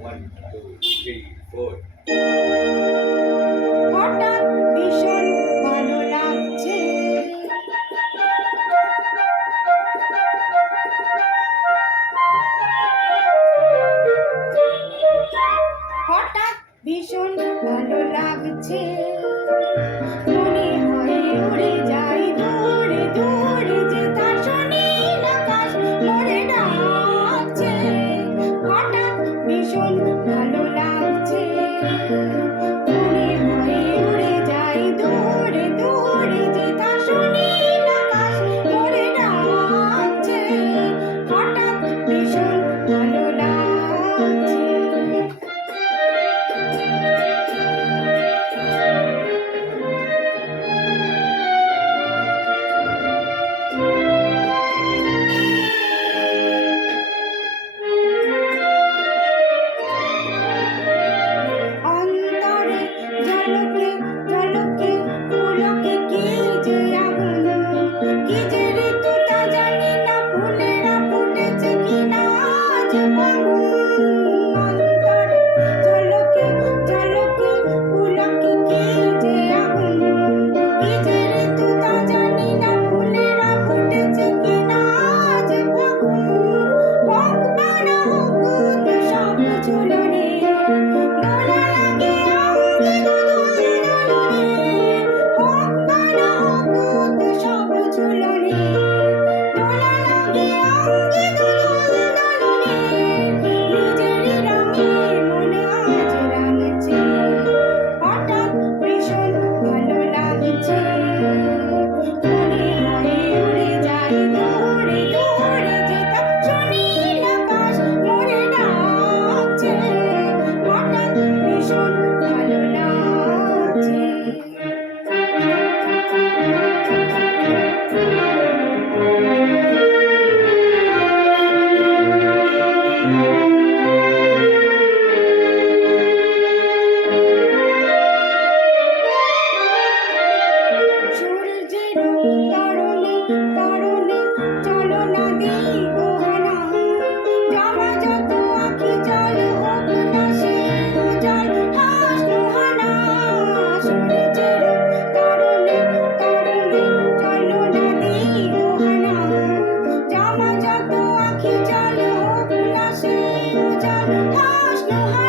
One, two, three, four. হঠাৎ ভীষণ ভালো লাগছে। হঠাৎ ভীষণ ভালো লাগছে, মনে হয় উড়ে যাই দূরে দূরে, যে তার সুনীল আকাশ মোরে ডাকছে। হঠাৎ ভীষণ ভালো লাগছে, মনে হয় উড়ে যাই দূরে দূরে, যে তার সুনীল আকাশ মোরে ডাকছে। হঠাৎ ভীষণ ভালো লাগছে। অন্তরে ঝলকে ঝলকে পুলকে কি যে আগুন, কি যে ঋতুটা জানি না, ফুলেরা ফুটেছে কিনা আজ ফাগুন। অন্তরে ঝলকে ঝলকে পুলকে কি যে আগুন, কি যে ঋতুটা জানি না, ফুলেরা ফুটেছে কিনা আজ ফাগুন। হোক বানা হোক সব ঝুলনে, দোলা লাগে অঙ্গে দোদুল দোলনে। হোক বানা হোক সব ঝুলনে, দোলা লাগে অঙ্গে দোদুল দোলনে। নিজেরই রঙে মন আজ রাঙছে, হঠাৎ ভীষণ ভালো লাগছে। মনে হয় উড়ে যাই দূরে দূরে, যে তার সুনীল আকাশ মোরে ডাকছে। হঠাৎ ভীষণ ভালো লাগছে। সূর্যের তারণে তারণে চলো না দেই গোহানা, জমা যত আঁখি জল হোক না সে উজাড় হাসলো হানা। সূর্যের তারণে তারণে চলো না দেই গোহানা, জমা যত আঁখি জল হোক না সে উজাড় হাসলো হানা।